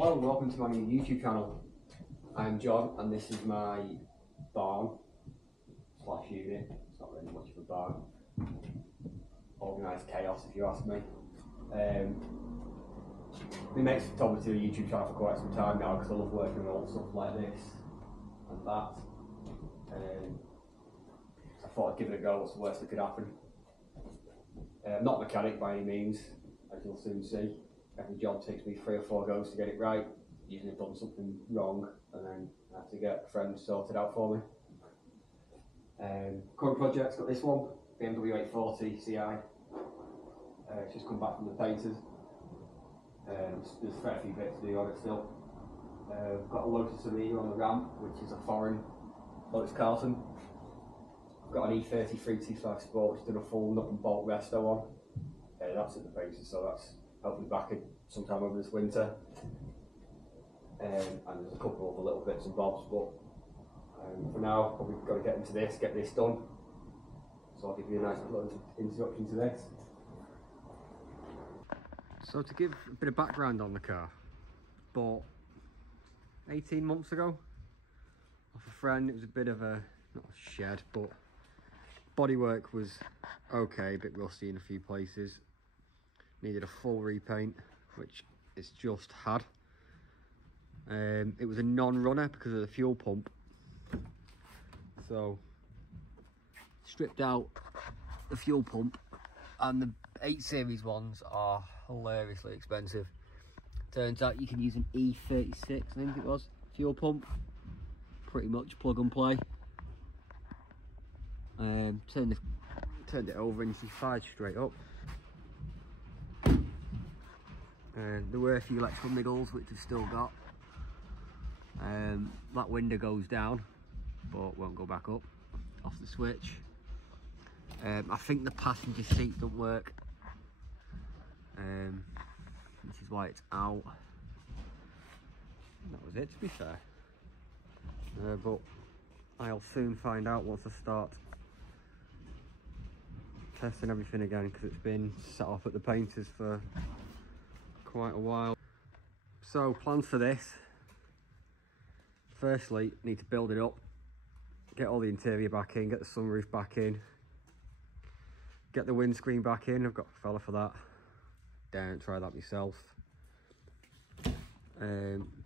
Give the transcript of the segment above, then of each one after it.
Hello and welcome to my new YouTube channel. I'm John and this is my barn slash unit. It's not really much of a barn. Organised chaos if you ask me. My mates told me to do a YouTube channel for quite some time now because I love working with all stuff like this and that. I thought I'd give it a go. What's the worst that could happen? I'm not a mechanic by any means, as you'll soon see. Every job takes me 3 or 4 goes to get it right. Usually I've done something wrong and then I have to get a friend sorted out for me. Current project's got this one, BMW 840 Ci. It's just come back from the painters. There's a fair few bits to do on it still. Got a Lotus Arena on the ramp, which is a foreign Lotus Carlton. I've got an E33 T5 Sport, which did a full nut and bolt resto on. That's at the painters, so that's hopefully back in sometime over this winter. And there's a couple of other little bits and bobs, but for now, probably got to get into this, get this done. So I'll give you a nice little introduction to this. So to give a bit of background on the car, bought 18 months ago off a friend. It was a bit of a, not a shed, but bodywork was okay, a bit rusty in a few places. Needed a full repaint, which it's just had. It was a non-runner because of the fuel pump. So stripped out the fuel pump, and the 8 series ones are hilariously expensive. Turns out you can use an E36, I think it was, fuel pump. Pretty much plug and play. Turned it over and she fired straight up. There were a few electrical niggles which I've still got. That window goes down but won't go back up off the switch. I think the passenger seat don't work, which is why it's out. That was it, to be fair. But I'll soon find out once I start testing everything again, because it's been set up at the painters for quite a while. So plans for this: firstly, need to build it up, get all the interior back in, get the sunroof back in, get the windscreen back in. I've got a fella for that. Don't try that myself.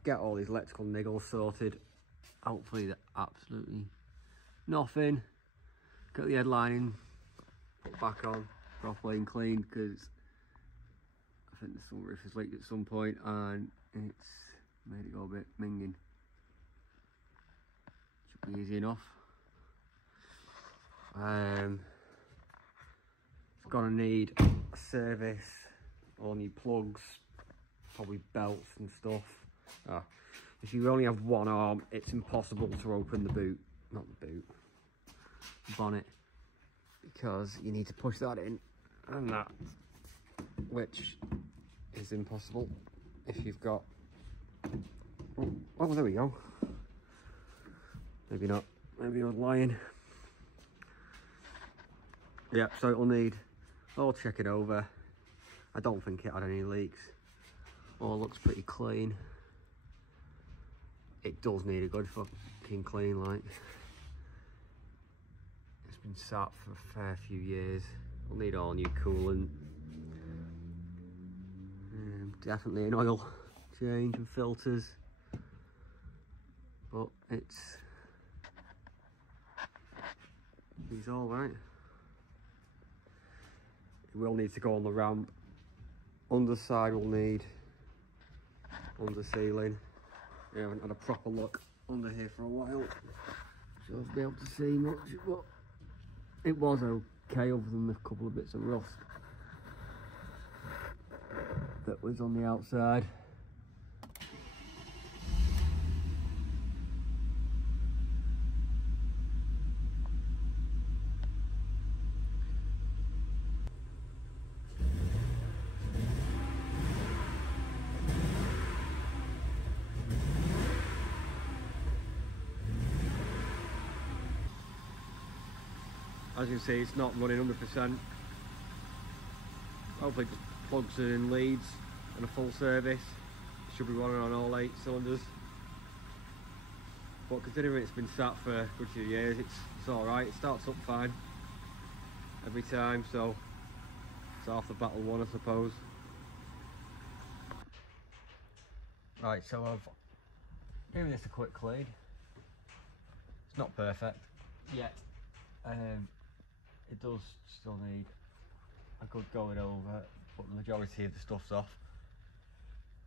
Get all these electrical niggles sorted. Hopefully they're absolutely nothing. Get the headlining put back on properly and clean, because I think the sunroof has leaked at some point and it's made it go a bit minging. Should be easy enough. It's gonna need a service, all new plugs, probably belts and stuff. If you only have one arm, it's impossible to open the boot, not the boot, the bonnet, because you need to push that in and that, which is impossible if you've got, oh there we go, maybe not, maybe I was lying. Yeah, so it'll need, I'll check it over. I don't think it had any leaks. All looks pretty clean. It does need a good fucking clean, like. It's been sat for a fair few years. We'll need all new coolant. Definitely an oil change and filters. But it's all right. It will need to go on the ramp. Underside will need under ceiling. I haven't had a proper look under here for a while, so I'll be able to see much, but it was okay other than a couple of bits of rust that was on the outside. As you can see, it's not running 100%. Hopefully just plugs in leads and a full service should be running on all 8 cylinders. But considering it's been sat for a good few years, it's alright. It starts up fine every time, so it's half the battle won, I suppose. Right, so I've given this a quick clean. It's not perfect yet. It does still need a good going over, but the majority of the stuff's off.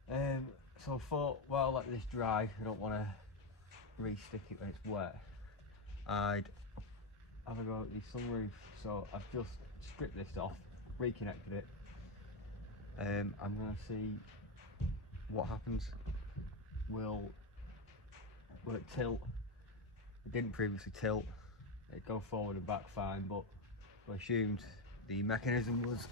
So I thought, well, let this dry. I don't want to re-stick it when it's wet. I'd have a go at the sunroof. So I've just stripped this off, reconnected it. I'm going to see what happens. Will it tilt? It didn't previously tilt. It'd go forward and back fine, but I assumed the mechanism was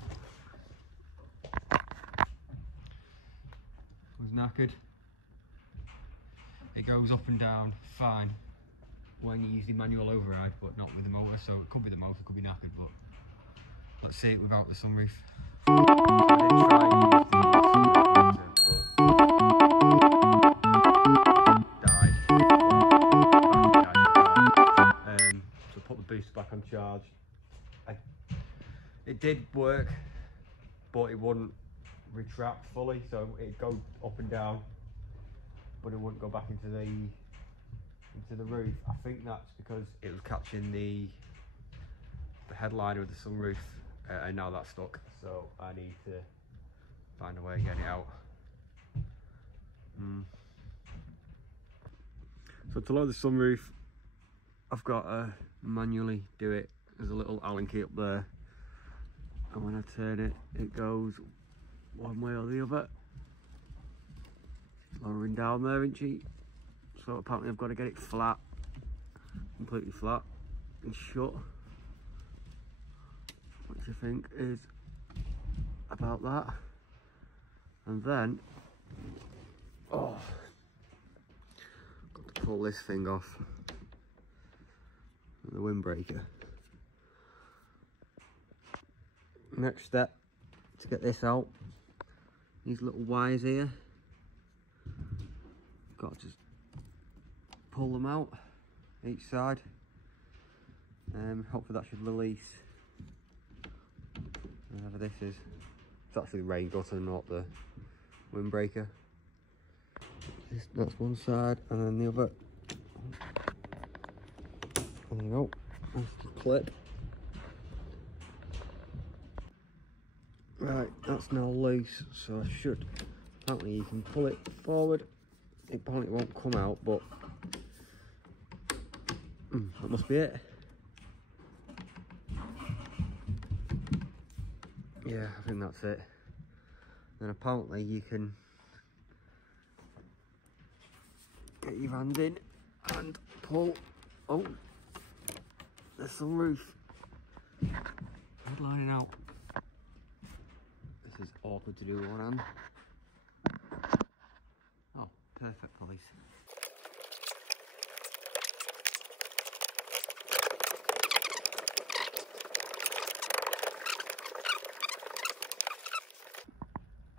knackered. It goes up and down fine when you use the manual override, but not with the motor, so it could be the motor, could be knackered, but let's see it without the sunroof. I did try and use the sunroof died. So put the booster back on charge. It did work, but it wouldn't retract fully, so it'd go up and down, but it wouldn't go back into the roof. I think that's because it was catching the headliner of the sunroof, and now that's stuck, so I need to find a way of getting it out. So to load the sunroof, I've got to manually do it. There's a little Allen key up there, and when I turn it, it goes one way or the other. Lowering down there, isn't she? So apparently I've got to get it flat, completely flat and shut, which I think is about that. And then, got to pull this thing off, the windbreaker. Next step, to get this out, these little wires here, got to just pull them out each side. Hopefully that should release whatever this is. It's actually the rain gutter, not the windbreaker. That's one side, and then the other. There you go. That's the clip. Right, that's now loose, so I should. Apparently you can pull it forward. It apparently won't come out, but that must be it. Yeah, I think that's it. Then apparently you can get your hand in and pull the sunroof headlining out. This is awkward to do with one hand. Oh, perfect police.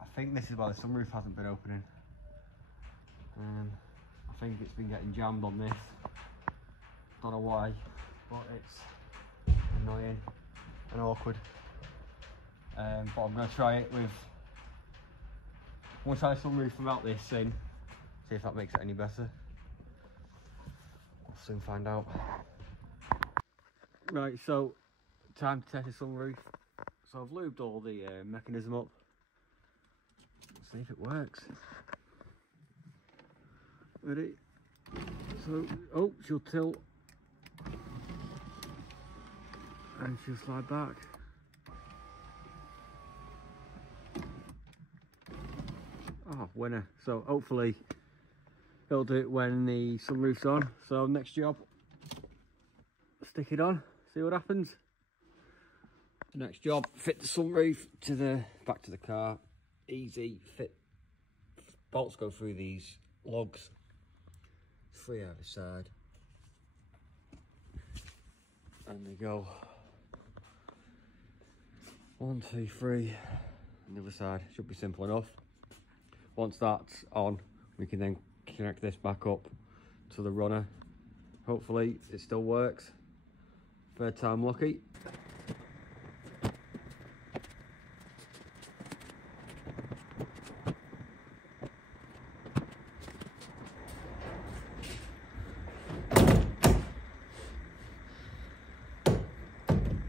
I think this is why the sunroof hasn't been opening. I think it's been getting jammed on this. Don't know why, but it's annoying and awkward. But I'm going to try it with. I'm going to try the sunroof without this in, see if that makes it any better. We'll soon find out. Right, so time to test the sunroof. So I've lubed all the mechanism up. Let's see if it works. Ready? So, she'll tilt and she'll slide back. Oh, winner. So hopefully it'll do it when the sunroof's on. So next job, stick it on, see what happens. Next job, fit the sunroof to the back to the car. Easy fit. Bolts go through these lugs. 3 either side. And they go 1, 2, 3. On the other side, should be simple enough. once that's on, we can then connect this back up to the runner. Hopefully it still works. Third time lucky.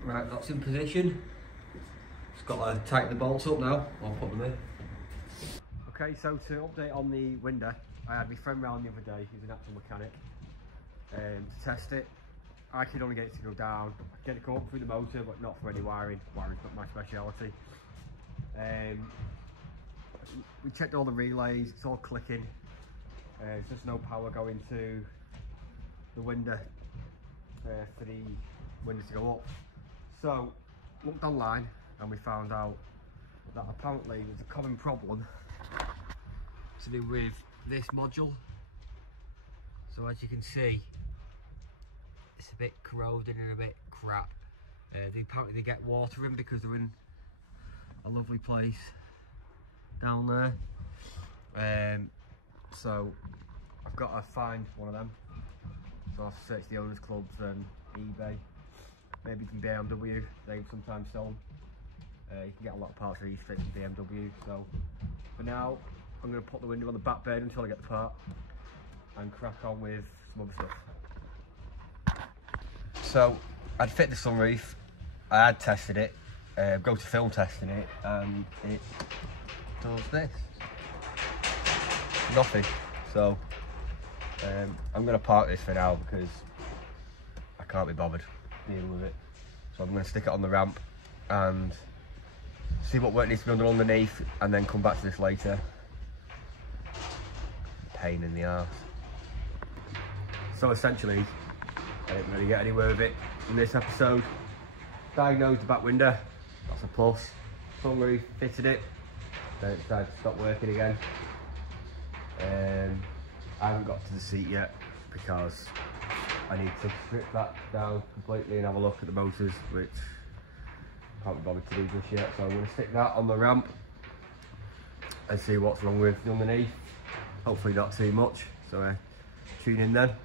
Right, that's in position. Just got to tighten the bolts up now. I'll put them in. Okay, so to update on the window, I had my friend round the other day, he's an actual mechanic, to test it. I could only get it to go down, get it go up through the motor, but not for any wiring. Wiring's not my speciality. We checked all the relays, it's all clicking. There's just no power going to the window for the window to go up. So, looked online and we found out that apparently there's a common problem to do with this module. So as you can see, it's a bit corroded and a bit crap. Apparently they get water in because they're in a lovely place down there. So I've got to find one of them. So I'll search the owners clubs and eBay, maybe from BMW, they sometimes sell them. You can get a lot of parts for these straight from BMW. So for now, I'm going to put the window on the back burner until I get the part and crack on with some other stuff. So I'd fit the sunroof, I had tested it, go to film testing it, and it does this. Nothing. So I'm going to park this for now because I can't be bothered dealing with it. So I'm going to stick it on the ramp and see what work needs to be done underneath, and then come back to this later. Pain in the arse. So essentially, I didn't really get anywhere with it in this episode. Diagnosed the back window, that's a plus. Sunroof, fitted it, then it decided to stop working again. I haven't got to the seat yet because I need to strip that down completely and have a look at the motors, which I can't be bothered to do just yet. So I'm going to stick that on the ramp and see what's wrong with underneath. Hopefully not too much, so tune in then.